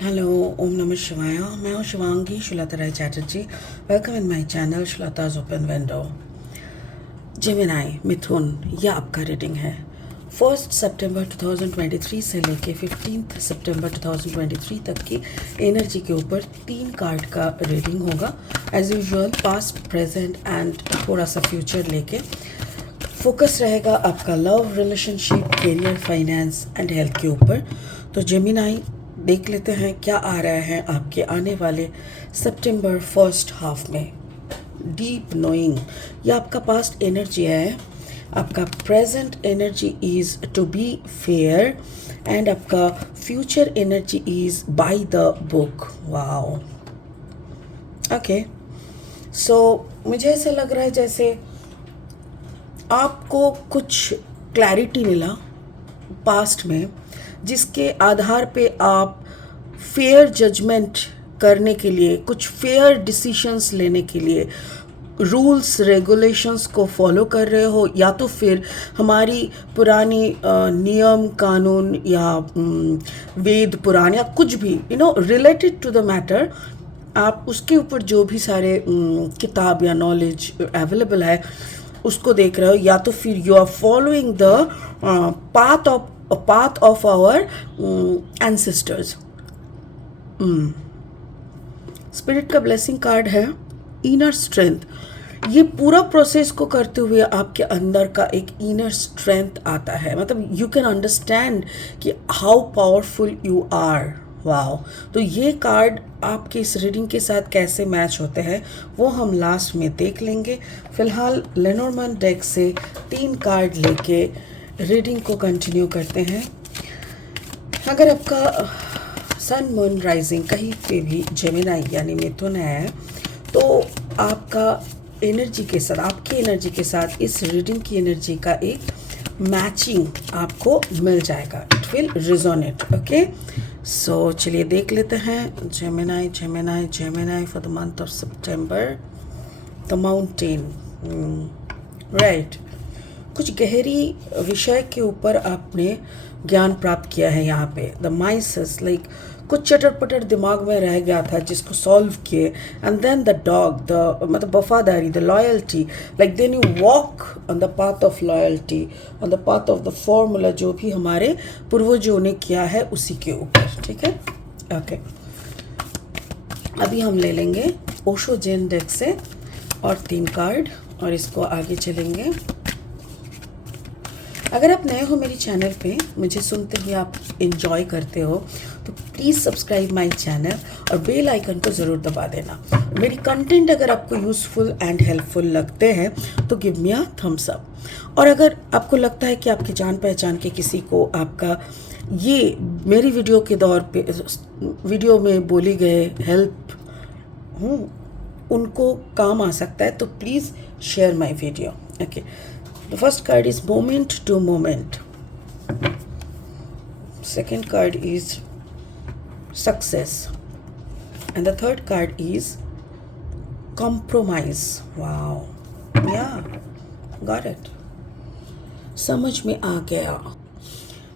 Hello, ओम नमः शिवाय। मैं हूँ Shivangi Shulata Rai Chatterjee. Welcome in my channel Shulata's open window. Gemini मिथुन, यह आपका रीडिंग है 1 सितंबर 2023 से लेके 15 सितंबर 2023 तक की एनर्जी के ऊपर 3 कार्ड का रीडिंग होगा। As usual past, present and थोड़ा सा फ्यूचर लेके फोकस रहेगा आपका love, relationship, career, finance and health के ऊपर। तो जेमिनाई, देख लेते हैं क्या आ रहा है आपके आने वाले सितंबर फर्स्ट हाफ में। डीप नोइंग, ये आपका पास्ट एनर्जी है। आपका present energy is to be fair and आपका future energy is by the book. Wow, okay. So मुझे ऐसा लग रहा है जैसे आपको कुछ क्लैरिटी मिला पास्ट में, जिसके आधार पे आप फेयर जजमेंट करने के लिए, कुछ फेयर डिसीशंस लेने के लिए रूल्स रेगुलेशंस को फॉलो कर रहे हो, या तो फिर हमारी पुरानी नियम कानून या वेद पुराण या कुछ भी रिलेटेड टू द मैटर, आप उसके ऊपर जो भी सारे किताब या नॉलेज अवेलेबल है उसको देख रहे हो, या तो फिर you are following the path of our ancestors. Spirit का ब्लेसिंग कार्ड है इनर स्ट्रेंथ। ये पूरा प्रोसेस को करते हुए आपके अंदर का एक इनर स्ट्रेंथ आता है, मतलब यू कैन अंडरस्टैंड कि how powerful you are. Wow. तो ये कार्ड आपके इस रीडिंग के साथ कैसे मैच होते हैं वो हम लास्ट में देख लेंगे। फिलहाल लेनोर्मैन डेक से 3 कार्ड लेके रीडिंग को कंटिन्यू करते हैं। अगर आपका सन मून राइजिंग कहीं पे भी जेमिनाई यानी मिथुन है, तो आपका एनर्जी के साथ, आपकी एनर्जी के साथ इस रीडिंग की एनर्जी का एक मैचिंग आपको मिल जाएगा। It will resonate. ओके, सो चलिए देख लेते हैं। Gemini Gemini Gemini for the month of September. The mountain, right. कुछ गहरी विषय के ऊपर आपने ज्ञान प्राप्त किया है यहाँ पे। द माइसेस, लाइक कुछ चटर पटर दिमाग में रह गया था जिसको सॉल्व किए, and then the dog, the मतलब वफादारी, the loyalty, like then you walk on the path of loyalty, on the path of the formula जो भी हमारे पूर्वजों ने किया है उसी के ऊपर। ठीक है, ओके। अभी हम ले लेंगे ओशो जेन डेक से और 3 कार्ड और इसको आगे चलेंगे। अगर आप नए हो मेरी चैनल पे, मुझे सुनते ही आप एंजॉय करते हो, तो प्लीज़ सब्सक्राइब माय चैनल और बेल आइकन को ज़रूर दबा देना। मेरी कंटेंट अगर आपको यूज़फुल एंड हेल्पफुल लगते हैं तो give me a thumbs up. और अगर आपको लगता है कि आपकी जान पहचान के किसी को आपका ये मेरी वीडियो के दौर पे, वीडियो में बोली गए हेल्प उनको काम आ सकता है, तो please share my video. Okay, the first card is moment to moment. Second card is success, and the third card is compromise. Wow, yeah, got it. समझ में आ गया।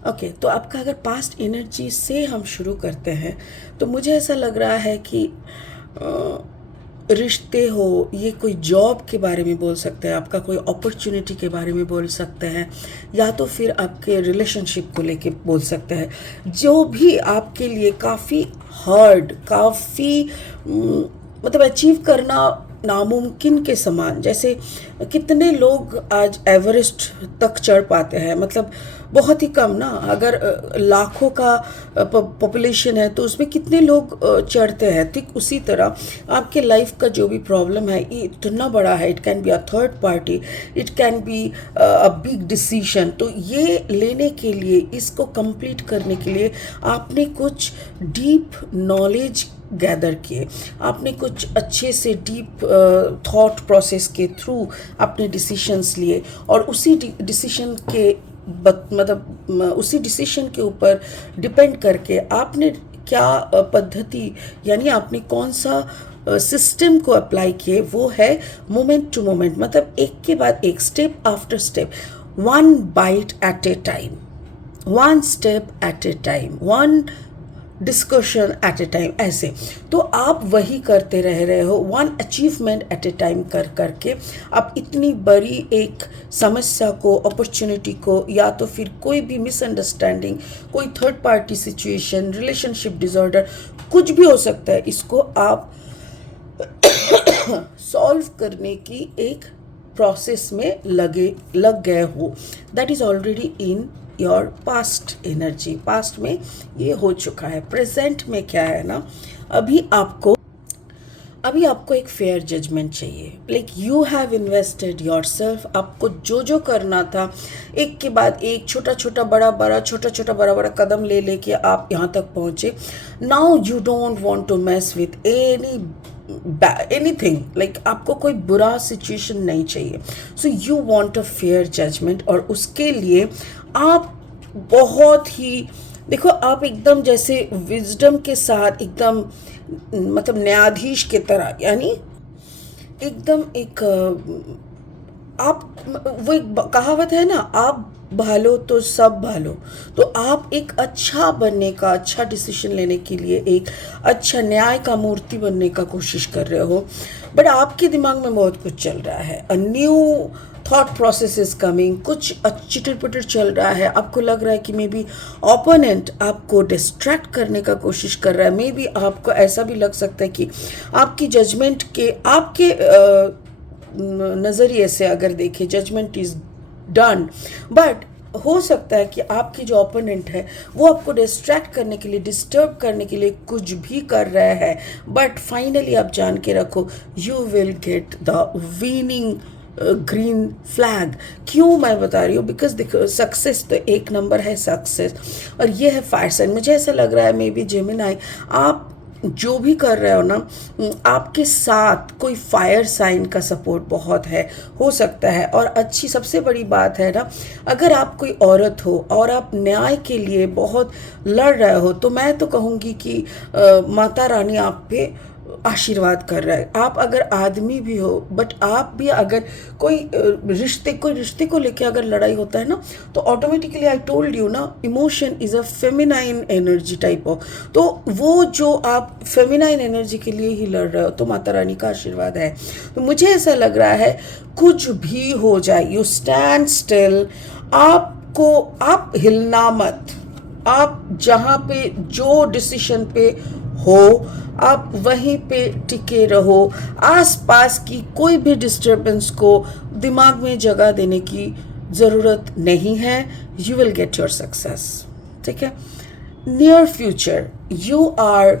ओके, तो आपका अगर पास्ट एनर्जी से हम शुरू करते हैं तो मुझे ऐसा लग रहा है कि रिश्ते हो, ये कोई जॉब के बारे में बोल सकते हैं, आपका कोई अपॉर्चुनिटी के बारे में बोल सकते हैं, या तो फिर आपके रिलेशनशिप को लेके बोल सकते हैं, जो भी आपके लिए काफ़ी हार्ड, काफ़ी मतलब अचीव करना नामुमकिन के समान। जैसे कितने लोग आज एवरेस्ट तक चढ़ पाते हैं, मतलब बहुत ही कम ना, अगर लाखों का पॉपुलेशन है तो उसमें कितने लोग चढ़ते हैं। ठीक उसी तरह आपके लाइफ का जो भी प्रॉब्लम है ये इतना बड़ा है, it can be a third party, it can be a big decision. तो ये लेने के लिए, इसको कंप्लीट करने के लिए आपने कुछ डीप नॉलेज गैदर किए, आपने कुछ अच्छे से डीप थॉट प्रोसेस के थ्रू आपने डिसीशंस लिए, और उसी डिसीशन के मतलब उसी डिसीशन के ऊपर डिपेंड करके आपने क्या पद्धति यानी आपने कौन सा सिस्टम को अप्लाई किए, वो है मोमेंट टू मोमेंट, मतलब एक के बाद एक, step after step, one bite at a time, one step at a time, one discussion at a time, ऐसे। तो आप वही करते रह रहे हो, one achievement at a time कर करके आप इतनी बड़ी एक समस्या को, अपॉर्चुनिटी को, या तो फिर कोई भी मिसअंडरस्टैंडिंग, कोई third party situation, relationship disorder, कुछ भी हो सकता है, इसको आप सॉल्व करने की एक प्रोसेस में लग गए हो। That is already in your past energy. Past में ये हो चुका है। प्रेजेंट में क्या है ना, अभी आपको एक फेयर जजमेंट चाहिए। Like you have invested your self. आपको जो जो करना था, एक के बाद एक, छोटा छोटा बड़ा बड़ा कदम ले लेके आप यहाँ तक पहुँचे। Now you don't want to mess with anything, like आपको कोई बुरा सिचुएशन नहीं चाहिए। So you want a fair judgement, और उसके लिए आप बहुत ही, देखो, आप एकदम जैसे विजडम के साथ, एकदम मतलब न्यायाधीश की तरह, यानी एकदम एक आप, वो एक कहावत है ना, आप भालो तो सब भालो। तो आप एक अच्छा बनने का, अच्छा डिसीजन लेने के लिए एक अच्छा न्याय का मूर्ति बनने का कोशिश कर रहे हो, बट आपके दिमाग में बहुत कुछ चल रहा है। A new thought process is coming, कुछ चिटर पुटर चल रहा है। आपको लग रहा है कि मे बी ओपोनेंट आपको डिस्ट्रैक्ट करने का कोशिश कर रहा है। मे बी आपको ऐसा भी लग सकता है कि आपकी जजमेंट के, आपके नज़रिए से अगर देखें, जजमेंट इज डन, बट हो सकता है कि आपकी जो ओपोनेंट है वो आपको डिस्ट्रैक्ट करने के लिए, डिस्टर्ब करने के लिए कुछ भी कर रहा है, बट फाइनली आप जान के रखो, you will get the winning green flag. क्यों मैं बता रही हूँ? बिकॉज देखो, सक्सेस तो एक नंबर है सक्सेस, और ये है फायर साइन। मुझे ऐसा लग रहा है मे बी जेमिनाई, आप जो भी कर रहे हो ना, आपके साथ कोई फायर साइन का सपोर्ट बहुत है, हो सकता है। और अच्छी सबसे बड़ी बात है ना, अगर आप कोई औरत हो और आप न्याय के लिए बहुत लड़ रहे हो, तो मैं तो कहूँगी कि माता रानी आप पे आशीर्वाद कर रहा है। आप अगर आदमी भी हो, बट आप भी अगर कोई रिश्ते को लेके अगर लड़ाई होता है ना, तो ऑटोमेटिकली, आई टोल्ड यू ना, emotion is a feminine energy type of. तो वो जो आप फेमिनाइन एनर्जी के लिए ही लड़ रहे हो, तो माता रानी का आशीर्वाद है। तो मुझे ऐसा लग रहा है, कुछ भी हो जाए, यू स्टैंड स्टिल। आप हिलना मत। आप जहाँ पे, जो डिसीजन पे हो, आप वहीं पे टिके रहो। आसपास की कोई भी डिस्टर्बेंस को दिमाग में जगह देने की ज़रूरत नहीं है। You will get your success, ठीक है। Near future you are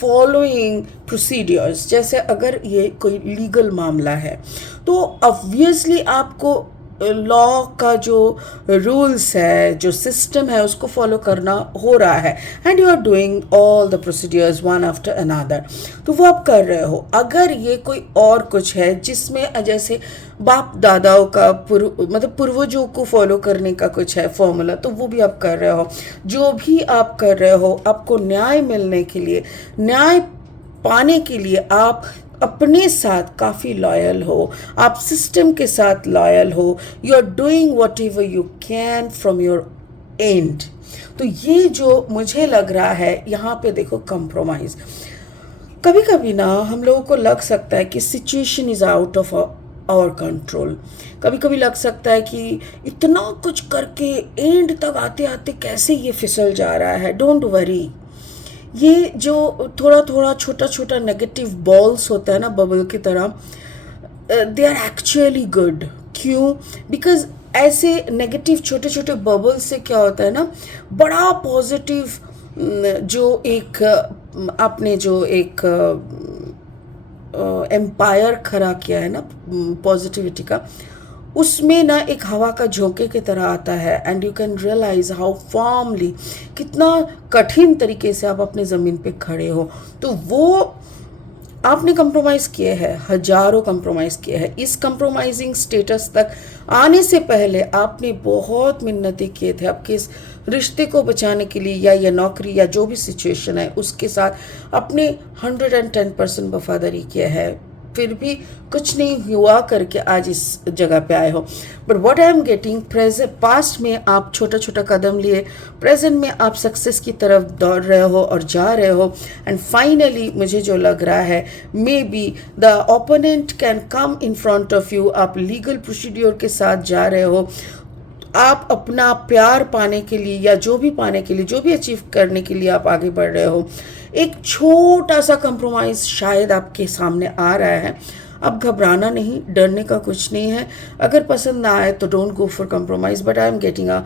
following procedures. जैसे अगर ये कोई लीगल मामला है, तो ऑब्वियसली आपको लॉ का जो रूल्स है, जो सिस्टम है, उसको फॉलो करना हो रहा है, and you are doing all the procedures one after another. तो वो आप कर रहे हो। अगर ये कोई और कुछ है जिसमें जैसे बाप दादाओं का मतलब पूर्वजों को फॉलो करने का कुछ है फॉर्मूला, तो वो भी आप कर रहे हो। जो भी आप कर रहे हो, आपको न्याय मिलने के लिए, न्याय पाने के लिए आप अपने साथ काफ़ी लॉयल हो, आप सिस्टम के साथ लॉयल हो। You are doing whatever you can from your end. तो ये जो मुझे लग रहा है यहाँ पे, देखो, कंप्रोमाइज़। कभी कभी ना हम लोगों को लग सकता है कि situation is out of our control. कभी कभी लग सकता है कि इतना कुछ करके एंड तक आते आते कैसे ये फिसल जा रहा है। डोंट वरी, ये जो थोड़ा थोड़ा छोटा छोटा नेगेटिव बॉल्स होता है ना, बबल की तरह, दे आर एक्चुअली गुड। क्यों? बिकॉज ऐसे नेगेटिव छोटे छोटे बबल से क्या होता है ना, बड़ा पॉजिटिव जो एक आपने जो एक एम्पायर खड़ा किया है ना पॉजिटिविटी का, उसमें ना एक हवा का झोंके की तरह आता है, and you can realise how formally, कितना कठिन तरीके से आप अपने ज़मीन पे खड़े हो। तो वो आपने कंप्रोमाइज़ किए हैं, हजारों कंप्रोमाइज़ किए हैं। इस कंप्रोमाइजिंग स्टेटस तक आने से पहले आपने बहुत मिन्नतें किए थे आपके इस रिश्ते को बचाने के लिए, या नौकरी या जो भी सिचुएशन है उसके साथ आपने 110% वफादारी किया है। फिर भी कुछ नहीं हुआ करके आज इस जगह पे आए हो। But what I am getting, present past में आप छोटा छोटा कदम लिए, प्रेजेंट में आप सक्सेस की तरफ दौड़ रहे हो और जा रहे हो। एंड फाइनली मुझे जो लग रहा है, may be the opponent can come in front of you, आप लीगल प्रोसीड्योर के साथ जा रहे हो, आप अपना प्यार पाने के लिए या जो भी पाने के लिए, जो भी अचीव करने के लिए आप आगे बढ़ रहे हो, एक छोटा सा कंप्रोमाइज़ शायद आपके सामने आ रहा है। अब घबराना नहीं, डरने का कुछ नहीं है। अगर पसंद ना आए तो don't go for compromise, but I am getting a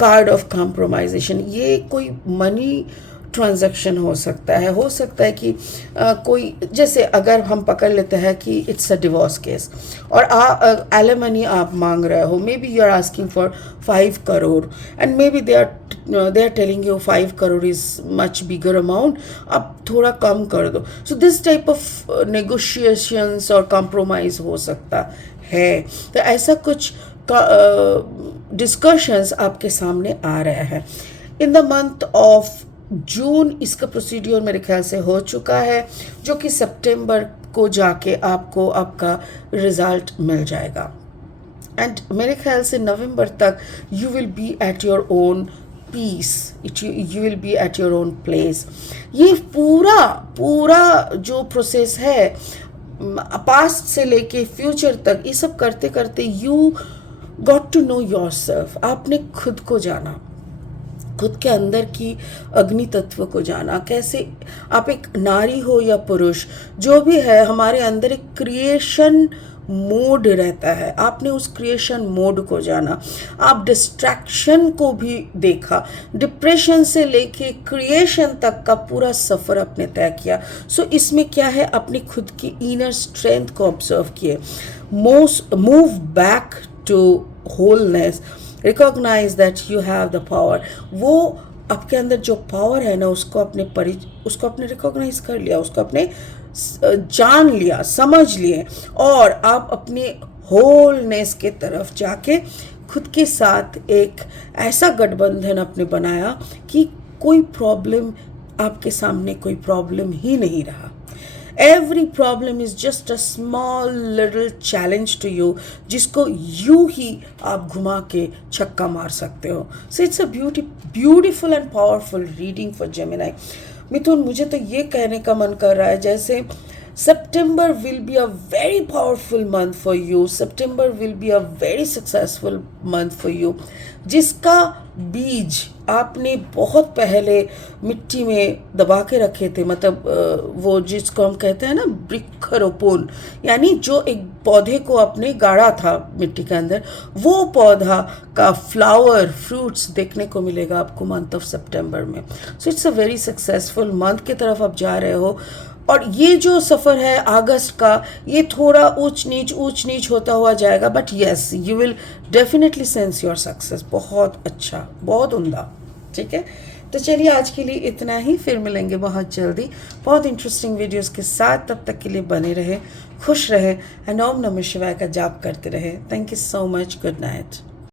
card of compromisation. ये कोई मनी ट्रांजैक्शन हो सकता है कि कोई, जैसे अगर हम पकड़ लेते हैं कि इट्स अ डिवोर्स केस और एलिमनी आप मांग रहे हो, maybe you are asking for 5 crore and maybe they are telling you 5 crore is much bigger amount, आप थोड़ा कम कर दो। So this type of negotiations और कॉम्प्रोमाइज़ हो सकता है। तो ऐसा कुछ डिस्कशंस आपके सामने आ रहे हैं। In the month of June इसका प्रोसीड्योर मेरे ख्याल से हो चुका है, जो कि सितंबर को जाके आपको आपका रिजल्ट मिल जाएगा। एंड मेरे ख्याल से नवंबर तक you will be at your own peace, you will be at your own place. ये पूरा जो प्रोसेस है, पास्ट से लेके फ्यूचर तक, ये सब करते करते you got to know yourself. आपने खुद को जाना, खुद के अंदर की अग्नि तत्व को जाना। कैसे आप एक नारी हो या पुरुष, जो भी है, हमारे अंदर एक क्रिएशन मोड रहता है। आपने उस क्रिएशन मोड को जाना, आप डिस्ट्रैक्शन को भी देखा, डिप्रेशन से लेके क्रिएशन तक का पूरा सफ़र आपने तय किया। सो इसमें क्या है, अपनी खुद की इनर स्ट्रेंथ को ऑब्जर्व किए, move back to wholeness, recognise that you have the power. वो आपके अंदर जो पावर है ना, उसको आपने रिकॉग्नाइज कर लिया, उसको आपने जान लिया, समझ लिए, और आप अपने होलनेस के तरफ जाके खुद के साथ एक ऐसा गठबंधन आपने बनाया कि कोई प्रॉब्लम, आपके सामने कोई प्रॉब्लम ही नहीं रहा। Every problem is just a small little challenge to you, जिसको यूं ही आप घुमा के छक्का मार सकते हो। So it's a beautiful and powerful reading for Gemini. मिथुन, मुझे तो ये कहने का मन कर रहा है जैसे September will be a very powerful month for you. September will be a very successful month for you. जिसका बीज आपने बहुत पहले मिट्टी में दबा के रखे थे, मतलब वो जिसको हम कहते हैं ना वृक्षारोपण, यानी जो एक पौधे को आपने गाड़ा था मिट्टी के अंदर, वो पौधा का फ्लावर, फ्रूट्स देखने को मिलेगा आपको मंथ ऑफ सितंबर में। So it's a very successful month की तरफ आप जा रहे हो। और ये जो सफ़र है अगस्त का, ये थोड़ा ऊंच नीच होता हुआ जाएगा, but yes, you will definitely sense your success. बहुत अच्छा, बहुत उम्दा। ठीक है, तो चलिए आज के लिए इतना ही, फिर मिलेंगे बहुत जल्दी बहुत इंटरेस्टिंग वीडियोस के साथ। तब तक के लिए बने रहे, खुश रहे, एंड ओम नमः शिवाय का जाप करते रहे। Thank you so much, good night.